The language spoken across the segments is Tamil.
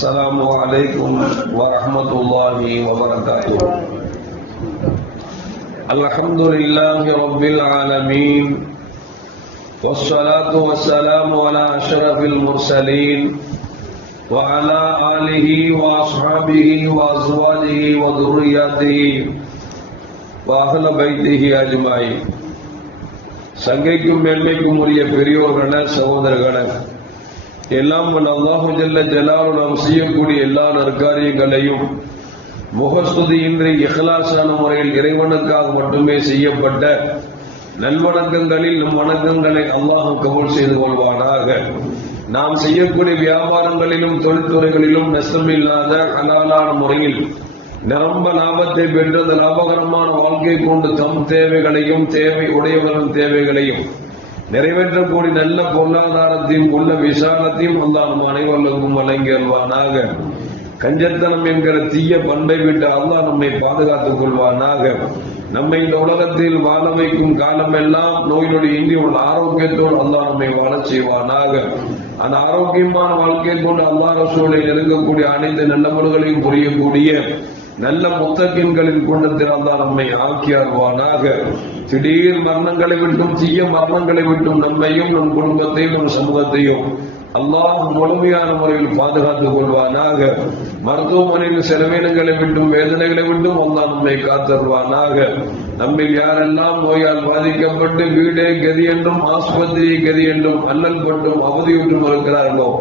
السلام عليكم ورحمة الله وبركاته. الحمد لله رب العالمين والصلاة والسلام على أشرف المرسلين وعلى آله وأصحابه وأزواجه وذرياته وأهل بيته أجمعين. சங்கைக்கும் மேன்மைக்கும் உரிய பெரியோர்களே, சகோதரர்களே, எல்லாம் அல்லாஹு ஜல்ல ஜலாலுஹு நாம் செய்யக்கூடிய எல்லா நற்காரியங்களையும் முகஸ்துதியின்றி இஹ்லாஸான முறையில் இறைவனுக்காக மட்டுமே செய்யப்பட்ட நல்வணக்கங்களில் நம் வணக்கங்களை அல்லாஹ் கபூல் செய்து கொள்வானாக. நாம் செய்யக்கூடிய வியாபாரங்களிலும் தொழில்துறைகளிலும் நஷ்டமில்லாத ஹலாலான முறையில் நிரம்ப லாபத்தை பெற்று அந்த லாபகரமான வாழ்க்கை கொண்டு தம் தேவைகளையும் தேவை உடையவர்களின் தேவைகளையும் நிறைவேற்றக்கூடிய நல்ல பொருளாதாரத்தையும் உள்ள விசாலத்தையும் அல்லாஹ் நம் அனைவருக்கும் வழங்கி அல்வானாக. கஞ்சத்தனம் என்கிற தீய பண்பை விட்டு அல்லாஹ் நம்மை பாதுகாத்துக் கொள்வானாக. நம்மை இந்த உலகத்தில் வாழ வைக்கும் காலமெல்லாம் நோய் நொடி இன்றி உள்ள ஆரோக்கியத்தோடு அல்லாஹ் நம்மை வாழச் செய்வானாக. அந்த ஆரோக்கியமான வாழ்க்கை கொண்டு அல்லாஹ் ரசூலை நெருங்கக்கூடிய அனைத்து நல்லவர்களையும் புரியக்கூடிய நல்ல முத்தகின்களின் குணத்தில் அல்லாஹ் நம்மை ஆக்கி அருள்வானாக. திடீர் மரணங்களை விட்டும் தீய மரணங்களை விட்டும் நம்மையும் நம் குடும்பத்தையும் நம் சமூகத்தையும் அல்லாஹ் முழுமையான முறையில் பாதுகாத்துக் கொள்வானாக. மருத்துவமனையில் செலவினங்களை விட்டும் வேதனைகளை விட்டும் அல்லாஹ் நம்மை காத்தருவானாக. நம்மில் யாரெல்லாம் நோயால் பாதிக்கப்பட்டு வீடே கதி என்றும் ஆஸ்பத்திரியை கதி என்றும் அல்லல் பட்டும் அவதியுற்றும் இருக்கிறார்களோ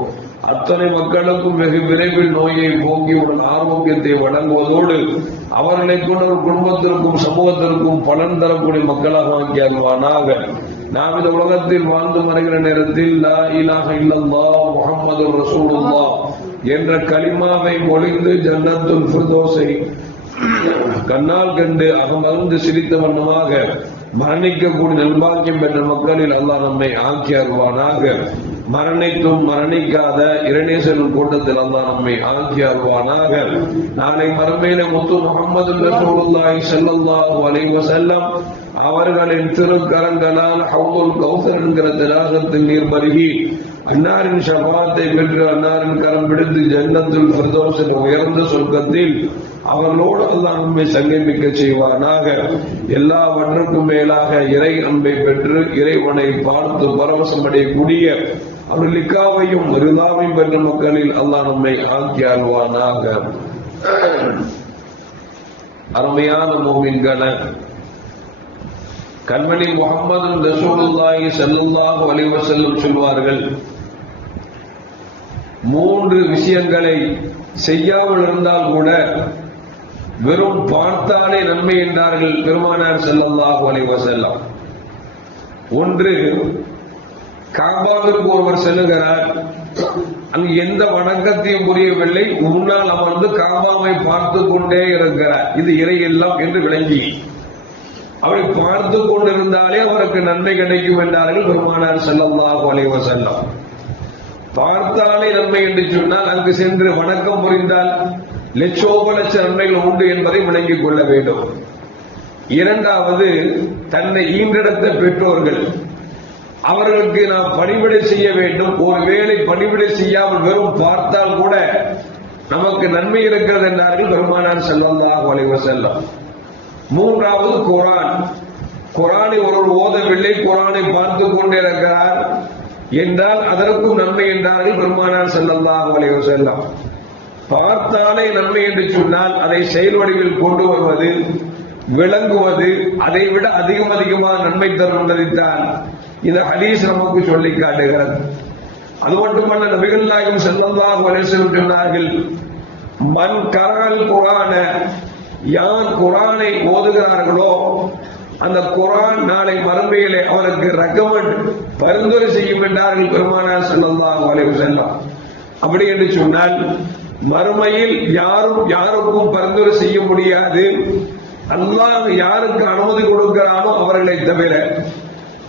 அத்தனை மக்களுக்கும் வெகு விரைவில் நோயை போக்கி உடன் ஆரோக்கியத்தை வழங்குவதோடு அவர்களை கொண்ட குடும்பத்திற்கும் சமூகத்திற்கும் பலன் தரக்கூடிய மக்களாக ஆக்கி அருள்வானாக. நாம் இந்த உலகத்தில் வாழ்ந்து மறைகிற நேரத்தில் லா இலாஹ இல்லல்லாஹ் முஹம்மதுர் ரசூலுல்லாஹ் என்ற கலிமாவை மொழிந்து ஜன்னத்துல் ஃபிர்தௌஸை கண்ணால் கண்டு அகமகிழ்ந்து சிரித்த வண்ணமாக மரணிக்கக்கூடிய நல்பாக்கியம் பெற்ற மக்களில் அல்லாஹ் நம்மை ஆக்கி அருள்வானாக. மரணித்தும் மரணிக்காத இறைநேசரின் கூட்டத்தில் அல்லாஹ் நம்மை ஆக்கி அருள்வானாக. நாளை மறுமையில முத்து முஹம்மது ரசூலுல்லாஹி ஸல்லல்லாஹு அலைஹி வஸல்லம் அவர்களின் திருக்கரங்களால் ஹவுதுல் கௌசர் என்கிற தடாகத்தில் நீர் பருகி அன்னாரின் ஷஃபாத்தை பெற்று அன்னாரின் கரம் பிடித்து ஜன்னத்துல் ஃபிர்தௌஸின் உயர்ந்த சொர்க்கத்தில் அவர்களோடு அல்லாஹ் நம்மை சங்கமிக்க செய்வானாக. எல்லாவற்றுக்கும் மேலாக இறை அன்பை பெற்று இறைவனை பார்த்து பரவசம் அடையக்கூடிய அவர்கள் லிக்காவையும் ரிதாவையும் பெற்ற மக்களில் அல்லாஹ் நம்மை ஆக்கி அருள்வானாக. அருமையான முஃமின்களே, கண்மணி முஹம்மது ரசூலுல்லாஹி ஸல்லல்லாஹு அலைஹி வஸல்லம் சொல்வார்கள், 3 விஷயங்களை செய்யாமல் இருந்தால் கூட வெறும் பார்த்தாலே நன்மை என்றார்கள் பெருமானார் ஸல்லல்லாஹு அலைஹி வஸல்லம். ஒன்று, காபாவிற்கு ஒருவர் செல்லுகிறார், அங்கு எந்த வணக்கத்தையும் புரியவில்லை, முன்னால் அமர்ந்து காபாவை பார்த்து கொண்டே இருக்கிறார். இது இறை இல்லம் என்று விளங்கி அவரை பார்த்து கொண்டிருந்தாலே அவருக்கு நன்மை கிடைக்கும் என்றார்கள் பெருமானார் ஸல்லல்லாஹு அலைஹி வஸல்லம். பார்த்தாலே நன்மை என்று சொன்னால் அங்கு சென்று வணக்கம் புரிந்தால் லட்சோப லட்ச நன்மைகள் உண்டு என்பதை விளங்கிக் கொள்ள வேண்டும். இரண்டாவது, தன்னை ஈன்றெடுத்த பெற்றோர்கள் அவர்களுக்கு நாம் பணிவிடை செய்ய வேண்டும். ஒருவேளை பணிவிடை செய்யாமல் வெறும் பார்த்தால் கூட நமக்கு நன்மை இருக்கிறது என்றார்கள் பெருமானார் ஸல்லல்லாஹு அலைஹி வஸல்லம். மூன்றாவது, குர்ஆனை ஒருவர் ஓதவில்லை, குர்ஆனை பார்த்து கொண்டிருக்கிறார் என்றால் அதற்கும் நன்மை என்றார்கள் பெருமானார் ஸல்லல்லாஹு அலைஹி வஸல்லம். பார்த்தாலே நன்மை என்று சொன்னால் அதை செயல் வடிவில் கொண்டு வருவது, விளங்குவது அதை விட அதிகமாக நன்மை தரும் என்பதைத்தான் இந்த ஹதீஸ் நமக்கு சொல்லி காட்டுகிறது. அது மட்டுமல்ல, நபிகள் நாயகம் ஸல்லல்லாஹு அலைஹி வஸல்லம் சொன்னார்கள், மன் கரல் குர்ஆன, யார் குர்ஆனை ஓதுகிறார்களோ அந்த குர்ஆன் நாளை மறுமையிலே அவருக்கு ரெக்கமெண்ட் பரிந்துரை செய்யும் என்றார்கள் பெருமானார் ஸல்லல்லாஹு அலைஹி வஸல்லம். அப்படி என்று சொன்னால் மறுமையில் யாருக்கும் பரிந்துரை செய்ய முடியாது. அல்லாஹ் யாருக்கு அனுமதி கொடுக்கிறானோ அவர்களை தவிர.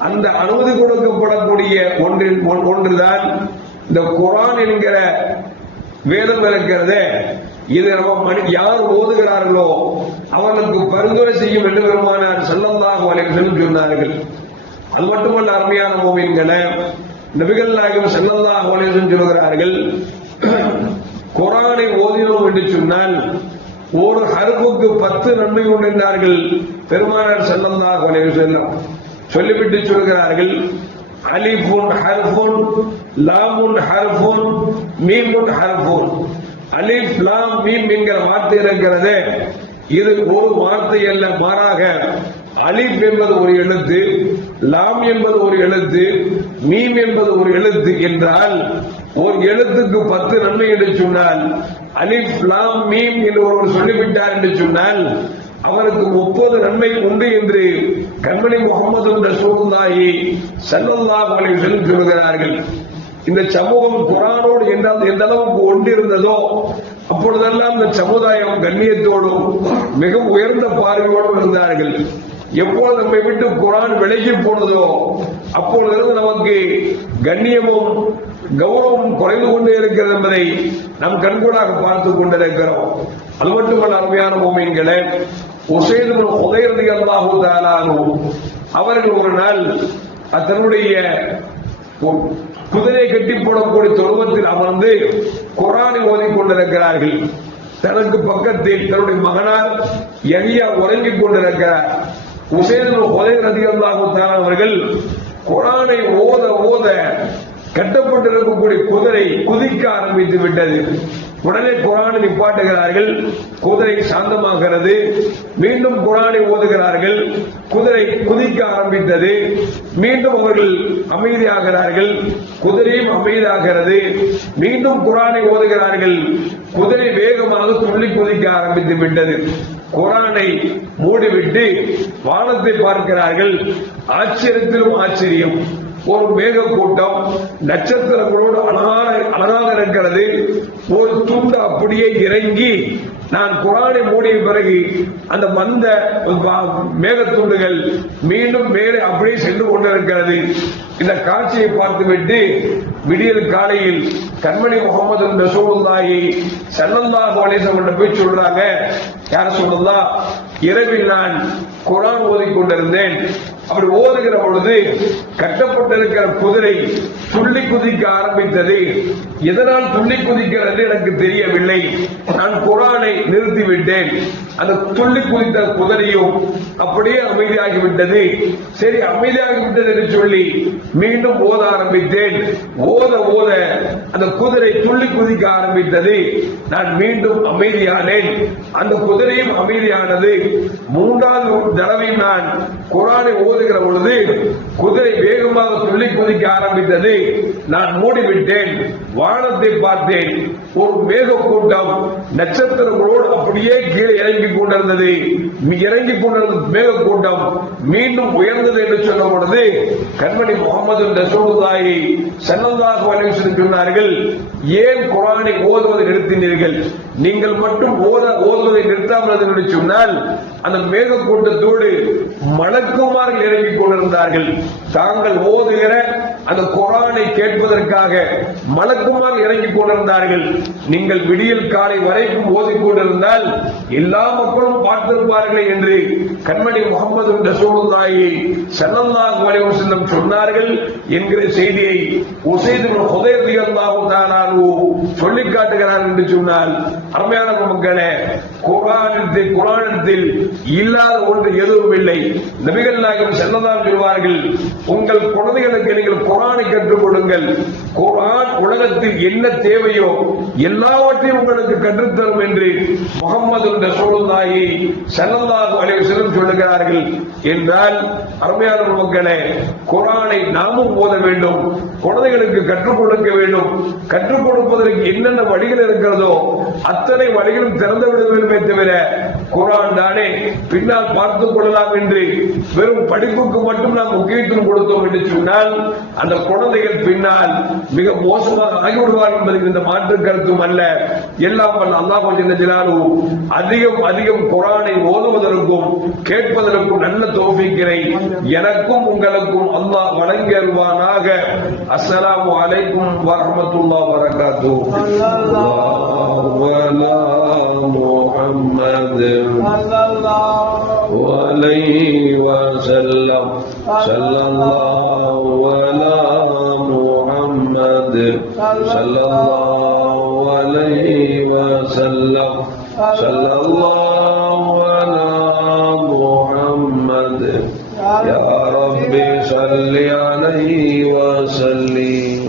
அந்த அனுமதி கொடுக்கப்படக்கூடிய ஒன்றுதான் இந்த குர்ஆன் என்கிற வேதம் இருக்கிறதே. இது நம்ம யார் ஓதுகிறார்களோ அவர்களுக்கு பரிந்துரை செய்யும் என்று பெருமானார் ஸல்லல்லாஹு அலைஹி வஸல்லம் சொன்னார்கள். அது மட்டுமல்ல, அருமையான முஃமின்களே, நபிகள் நாயகம் ஸல்லல்லாஹு அலைஹி வஸல்லம் சொல்கிறார்கள், குர்ஆன் குர்ஆனை ஓதினோம் என்று சொன்னால் ஒரு ஹர்ஃபுக்கு 10 நன்மை உண்டு என்றார்கள் பெருமானார் ஸல்லல்லாஹு அலைஹி வஸல்லம். சொல்லிவிட்டு சொல்கிறார்கள், அலிஃபுன் ஹர்ஃபுன், லாமுன் ஹர்ஃபுன், மீமுன் ஹர்ஃபுன். அலிஃப் லாம் மீம் என்கிற வார்த்தை இருக்கிறது, இது ஒரு வார்த்தை அல்ல, மாறாக அலிஃப் என்பது ஒரு எழுத்து, லாம் என்பது ஒரு எழுத்து, மீம் என்பது ஒரு எழுத்து என்றால் ஒரு எழுத்துக்கு 10 நன்மை என்று சொன்னால், அலிஃப் லாம் மீம் என்று ஒருவர் சொல்லிவிட்டார் என்று சொன்னால் அவருக்கு 30 நன்மை உண்டு என்று கண்மணி முஹம்மது ரசூலுல்லாஹி ஸல்லல்லாஹு அலைஹி வஸல்லம் சொல்கிறார்கள். இந்த சமூகம் குர்ஆனோடு எந்த அளவுக்கு ஒன்றிருந்ததோ அப்பொழுதெல்லாம் இந்த சமுதாயம் கண்ணியத்தோடும் மிக உயர்ந்த பார்வையோடும் இருந்தார்கள். எப்போது நம்மை விட்டு குர்ஆன் விலகி போனதோ அப்பொழுது நமக்கு கண்ணியமும் கௌரவம் குறைந்து கொண்டே இருக்கிறது என்பதை நாம் கண்கூடாக பார்த்துக் கொண்டிருக்கிறோம். அது மட்டுமல்ல, அருமையான மூமின்களே, உஸைத் இப்னு ஹுதைர் ரலியல்லாஹு தஆலா அன்ஹு அவர்கள் ஒரு நாள் தன்னுடைய குதிரை கட்டி போடக்கூடிய தொழுவத்தில் அமர்ந்து குர்ஆனை ஓதிக் கொண்டிருக்கிறார்கள். தனக்கு பக்கத்தில் தன்னுடைய மகனார் யஹ்யா உறங்கிக் கொண்டிருக்கிறார். உஸைத் இப்னு ஹுதைர் ரலியல்லாஹு தஆலா அவர்கள் குர்ஆனை ஓத ஓத கட்டப்பட்டிருக்கக்கூடிய குதிரை குதிக்க ஆரம்பித்து விட்டது. உடனே குர்ஆனை நிப்பாட்டுகிறார்கள், குதிரை சாந்தமாகிறது. மீண்டும் குர்ஆனை ஓதுகிறார்கள், குதிரை குதிக்க ஆரம்பித்தது. மீண்டும் அவர்கள் அமைதியாகிறார்கள், குதிரையும் அமைதியாகிறது. மீண்டும் குர்ஆனை ஓதுகிறார்கள், குதிரை வேகமாக துள்ளி குதிக்க ஆரம்பித்து விட்டது. குர்ஆனை மூடிவிட்டு வானத்தை பார்க்கிறார்கள். ஆச்சரியத்திலும் ஆச்சரியம், ஒரு மேக கூட்டம் நட்சத்திரங்களோடு அழகாக இருக்கிறது. ஒரு துண்டு அப்படியே இறங்கி நான் குர்ஆனை மூடிய பிறகு அந்த வந்த மேகத்துண்டுகள் மீண்டும் மேலே அப்படியே சென்று கொண்டிருக்கிறது. இந்த காட்சியை பார்த்துவிட்டு விடியல் காலையில் கண்மணி முஹம்மது ரசூலுல்லாஹி ஸல்லல்லாஹு அலைஹி வஸல்லம் போய் சொல்றாங்க, யார் சொல்லலாம், இரவில் நான் குர்ஆன் ஓதிக் கொண்டிருந்தேன். அப்படி ஓதுகிற பொழுது கட்டப்பட்டிருக்கிற குதிரை துள்ளி குதிக்க ஆரம்பித்தது. எதனால் துள்ளி குதிக்கிறது எனக்கு தெரியவில்லை. நான் குர்ஆனை நிறுத்திவிட்டேன். அந்த துள்ளி குதித்த குதிரையும் அப்படியே அமைதியாகிவிட்டது. சரி, அமைதியாகிவிட்டது என்று சொல்லி மீண்டும் ஓத ஆரம்பித்தேன். ஓத ஓத அந்த குதிரை துள்ளி குதிக்க ஆரம்பித்தது. நான் மீண்டும் அமைதியானேன். அந்த குதிரையும் அமைதியானது. 3வது தடவை நான் குர்ஆனை ஓதுகிற பொழுது குதிரை வேகமாக துள்ளி குதிக்க ஆரம்பித்தது. நான் மூடிவிட்டேன். வானத்தை பார்த்தேன். ஒரு மேக கூட்டம் நட்சத்திரங்களோடு அப்படியே கீழே இறங்கிக் கொண்டிருந்தது. இறங்கிக் கொண்டிருந்த மேக கூட்டம் மீண்டும் உயர்ந்தது என்று சொன்ன பொழுது கண்மணி முஹம்மது ரசூலுல்லாஹி ஸல்லல்லாஹு அலைஹி வஸல்லம் சொன்னார்கள், ஏன் குர்ஆனை ஓதுவதை நிறுத்தினீர்கள்? நீங்கள் மட்டும் ஓதுவதை நிறுத்தாமல் என்று சொன்னால் அந்த மேக கூட்டத்தோடு மலக்குமார்கள் இறங்கிக் கொண்டிருந்தார்கள். தாங்கள் ஓதுகிற அந்த குர்ஆனை கேட்பதற்காக மலக்குமார் இறங்கிக் கொண்டிருந்தார்கள். நீங்கள் விடியல் காலை வரைக்கும் ஓதிக் கொண்டிருந்தால் எல்லா மக்களும் பார்த்திருப்பார்கள் என்று கண்மணி முஹம்மது ரசூலுல்லாஹி ஸல்லல்லாஹு அலைஹி வஸல்லம் சொன்னார்கள் என்கிற செய்தியை உஸைத் இப்னு ஹுதைர் ரலியல்லாஹு தஆலா அன்ஹு சொல்லிக் காட்டுகிறார் என்று சொன்னால், அருமையான மக்களே, குர்ஆனில் இல்லாத ஒன்று எதுவும் இல்லை. நபிகள் நாயகம் ஸல்லல்லாஹு சொல்வார்கள், உங்கள் குழந்தைகளுக்கு நீங்கள் குர்ஆனை கற்றுக் கொடுங்கள். குர்ஆன் உலகத்தில் என்ன தேவையோ எல்லாவற்றையும் உங்களுக்கு கற்றுத்தரும் என்று முஹம்மது ரசூலுல்லாஹி ஸல்லல்லாஹு அலைஹி வஸல்லம் சொல்லுகிறார்கள். என்றால் அருமையான மக்களே, குர்ஆனை நாமும் ஓத வேண்டும், குழந்தைகளுக்கு கற்றுக் கொடுக்க வேண்டும். கற்றுக் கொடுப்பதற்கு என்னென்ன வழிகள் இருக்கிறதோ அத்தனை வழிகளும் திறந்து விட வேண்டுமே தவிர குர்ஆன் தானே பின்னால் பார்த்துக் கொள்ளலாம் என்று வெறும் படிப்புக்கு மட்டும் நாம் முக்கியத்துவம் கொடுத்தோம் என்று சொன்னால் அந்த குழந்தைகள் பின்னால் மிக மோசமாக ஆகிவிடுவார் என்பதற்கு இந்த மாற்று கருத்தும் அல்ல. எல்லாம் அல்லாஹ் ஜல்ல ஜலாலுஹு அதிகம் அதிகம் குர்ஆனை ஓதுவதற்கும் கேட்பதற்கும் நல்ல தௌஃபீக்கினை எனக்கும் உங்களுக்கும் அல்லாஹ் வழங்கி அருள்வானாக. அஸ்ஸலாமு அலைக்கும் வரஹ்மத்துல்லாஹி வபரகாத்துஹு. முஹம்மது அலைஹி வஸல்லம் ஸல்லல்லாஹு அலா முஹம்மது ஸல்லல்லாஹு அலைஹி وسلم صلى الله على محمد يا رب صل عليه وسلم.